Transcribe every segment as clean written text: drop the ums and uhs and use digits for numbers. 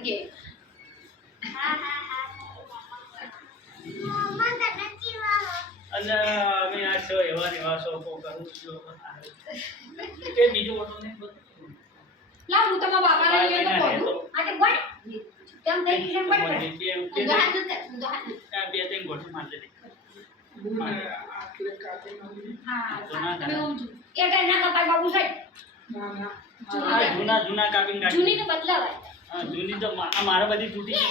કે હા હા હા મમ્મા તને ચીવા અને અમે આ છો એવા શોખો કરું છું કે બીજો ઓટો ને લાવ હું તમારા બાપાને લઈ તો બોલું આજે બોલ કેમ થઈ ગયું બોલ બે ત્રણ ગોઠી માર લે હા તમે ઓમ એ કઈ ના કપાય બાબુ સાહેબ જૂના કાપીને જૂની તો બદલાવાય હા જૂની તો મારા બધી તૂટી ગઈ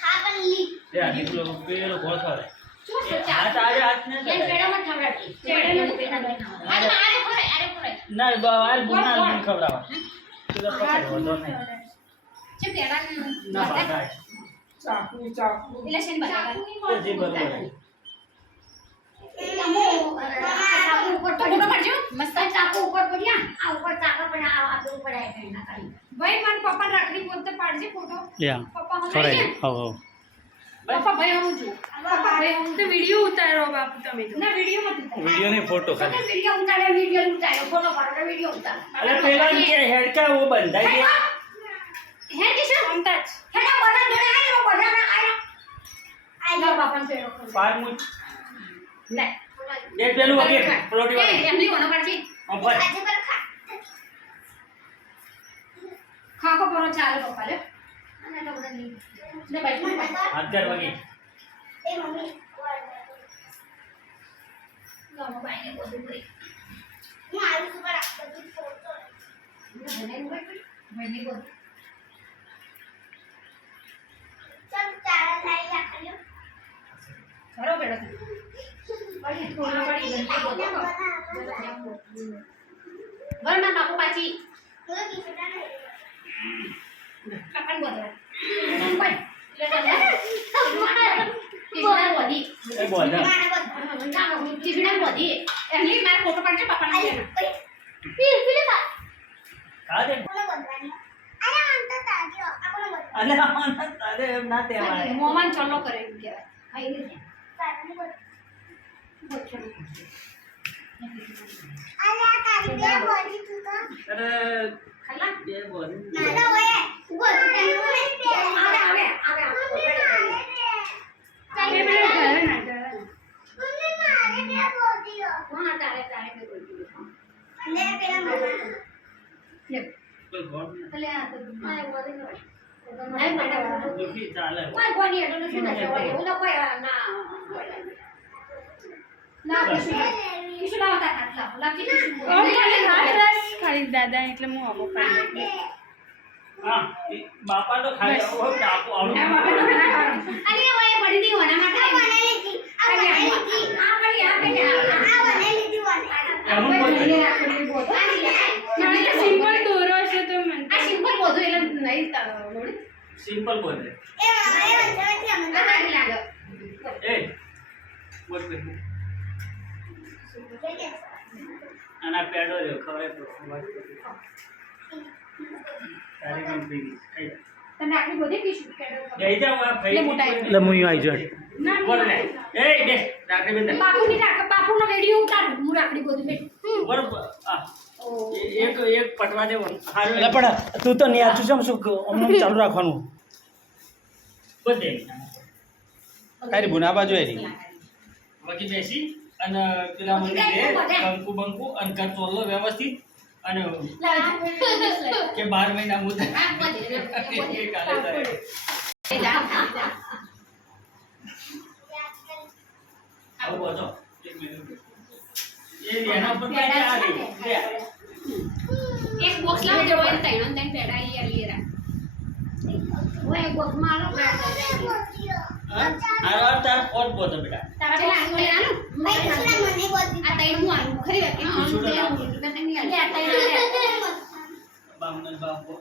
ખા પણ લી લે આ દીકરો પેલો ગોળ ખાવે હાથ આજે હાથ ને એ પેડામાં ખવડાવી પેડાનો પેડા લઈ આરે ખોરાય ના બાલ બુના બુન ખવડાવા તું પકડ વધો નહીં છે પેડા ના બાગાય ચાકુ એટલે છે ને બતાવા તો જે બરોબર ચાકુ ઉપર તો મોટો કરજો મસ્ત ચાકુ ઉપર પડ્યા આ ઉપર ચાકુ પણ આ ઉપર આય કઈ ના કરી ભાઈ મન પપ્પા રાખડી બોલતે પાડજે ફોટો યા પપ્પા સોરી હો પપ્પા ભાઈ હું છું પપ્પા ભાઈ હું તો વિડિયો ઉતારો બાપુ તમે તો ના વિડિયો મત ઉતાર वीडियो नहीं फोटो તો खाली વિડિયો ઉતારો ફોટો પાડો વિડિયો ઉતાર अरे पहला के हेड का वो बंधा है હે કિશન કોન્ટેક્ટ હેડા બોલા જોડે આયો બોલા ના આયો આયો બાપન પેરો पार मुझ લે देख पेलू ओके प्रोटी वाली એમની ઓનો કરજી ऊपर આજે પર ખા કો પરો ચાલે પપ્પા લે અને તો બધા ની લે ભાઈ हाथ कर वगी એ મમ્મી ગામો ભાઈને બોલું ભાઈ હું આવી સુપર બધું ફોટો ભાઈને બોલ ચલ તારા લાઈ રાખજો ખરો બેટા બડી થોડો બડી ગંદે બોલો વરના બાપુ પાછી બોલો કી ફટા નહીં કાપન બોલો ભાઈ લે લે ટીવીના બોડી ए बोल ना ટીવીના બોડી એમની માર ફોટો પાડજો પાપાને પીલે કા का दे કોને બોલવાની અરે આમ તો તાજો આ કોને બોલ अरे ना ते हमारे મોમાન ચલો કરે એમ કહેવાય હા એ રીતે તારાને બોલ બોલ ચલો અરે આ તારી બે બોડી તું તો अरे ખલા ये बोल ના ના ઓય બોલ આવે આવે આવે ચાલે બે ઘરે ના જરા મમ્મી મારે બે બોડીઓ હા તારે તારે બે બોડીઓ લે પેલા મમ્મા લે कोई गॉड એટલે આ તો આ બોડી નો નહીં પડે दुखी चाले કોઈ કોની એટલું નથી ના જવાય એવું ના કોઈ ના કિશું લાવતા ખાટલા લાગી ખાલી દાદા એટલે હું અમો પાડી हां बापा तो खाए वो आपको आवड़ो અરે ઓય પડી દી હોના માટે આ બને લીધી આ બને લીધી આ પડી આ બને લીધી મને સિમ્પલ દોરો છે તો મને આ સિમ્પલ બોધું એટલે નહીં તારો सिंपल बोल रहे એ વચ્ચે મને સારી લાગે ए बोल पे આના પેડો રહ્યો ખવરે તો તારી કંપની થઈ તને આખી બોધી કિશું કેડો જઈ જાવ આ ભાઈ લે મોટા એટલે મુઈ આવી જો ના બોલ ને એ બે રાખડી બંધ બાપુની રાખ બાપુનો વિડિયો ઉતાર હું રાખડી બોધું બે બરોબર આ એક પટવા દેવો હારું એટલે પણ તું તો નહીં આચું છે શું અમને ચાલુ રાખવાનું બધે તારી બુના બાજુ એરી વગી બેસી અને પેલા મને દે કંકુ બંકુ અને કર ચોલ્લો વ્યવસ્થિત અને કે 12 મહિના મુદત એ કાલે તારે આવું હતો 1 મિનિટ એ એના પર ક્યાં આ રહી લે એક બોક્સ લાવ દે ઓય તૈણ તૈણ પેડા ઈ લીરા ઓય એક બોક્સ મારો આ તાર કોટ બોતો બેટા તારા બોક્સ મને આનું મને બોધી આ તૈણ હું આનું ખરી વાત બામન બાપો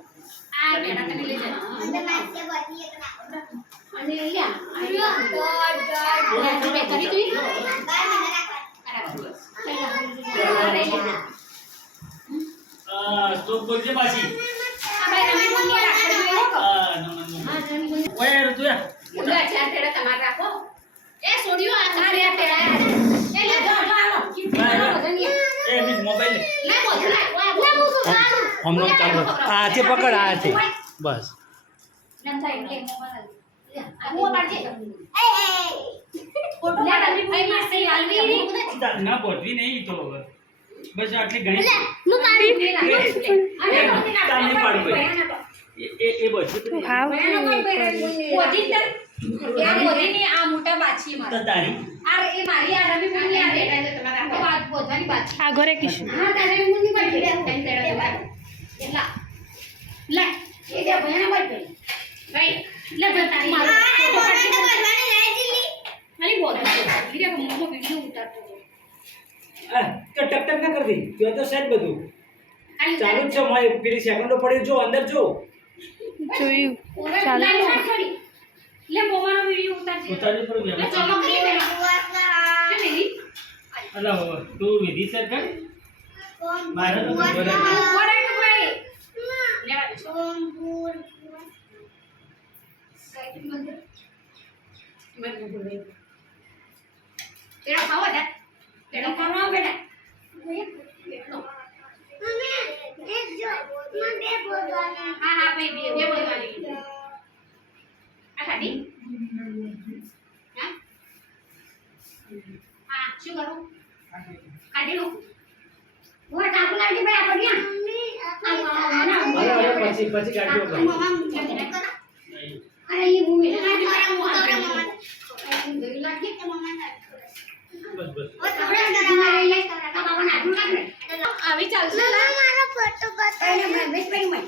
આ પેડા તને લઈ જા અંદર નાખે બોધી એક ના અને લ્યા આયો ગોડ ગોડ બે કરી તું 12 મહિના તો બોલજે પાછી આ ભાઈ રમી મુંગી રાખડી હો નમન હા રમી મુંગી ઓય ઋતુયા ઉડા ચાર પેડા તમાર રાખો એ છોડ્યો આ તારે આ પેડા એ લે જો આવો એ મિસ મોબાઈલ લે બોલ લે હું શું હમણાં ચાલુ આ છે પકડ આ છે બસ નંતા એટલે મોમાં પાડજે ફોટો પાડી ભાઈ મસ્ત આલવી ના બોલવી નહીં તો હવે. બસ આટલી ઘણી તાને પાડ ભાઈ. એ બધું ભાવ આ મોટા બાછી તો મારે તારી આ એ મારી આ રવિ મુની આ બેટા તમારા વાત બોધવાની બાછી આગો રે કિશન હા તારે મુની પડી એટલા લે એ જે ભયાના બોલ ભાઈ લે તારી ખાલી બોલ લીરે મોમો વિડિયો ઉતારતો આ તો ટક ટક ના કરતી તો તો સાહેબ બધું ચાલુ જ છે મારી પેલી સેકન્ડો પડી જો અંદર જો જોયું ચાલો ચાલો લે મોમાનો વિડિયો ઉતારજે ઉતારી પર લે ચમકરી બે કે મેરી અલા તું વિધિ સર કર મારે તો બરાબર ઓરે તો ભાઈ લેવા તેરા ખાવા દે તેરા કરવા બેટા હા હા બે બોલવાની આ ખાધી હા શું કરું કાઢી લો હું ટાકુ લાગી ભાઈ અરે પછી કાઢજો અરે એ મૂવી બસ બસ આવી ચાલશે મારો ફોટો બતાવો મેં બેસ પડી મેં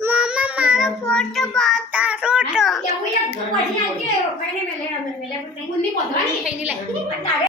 મમ્મા મારો ફોટો બતાવો તો કેવું યાર તું પછી આવજે ભાઈને મેલે મેલે મુન્ની પધવાની થઈને લે તારે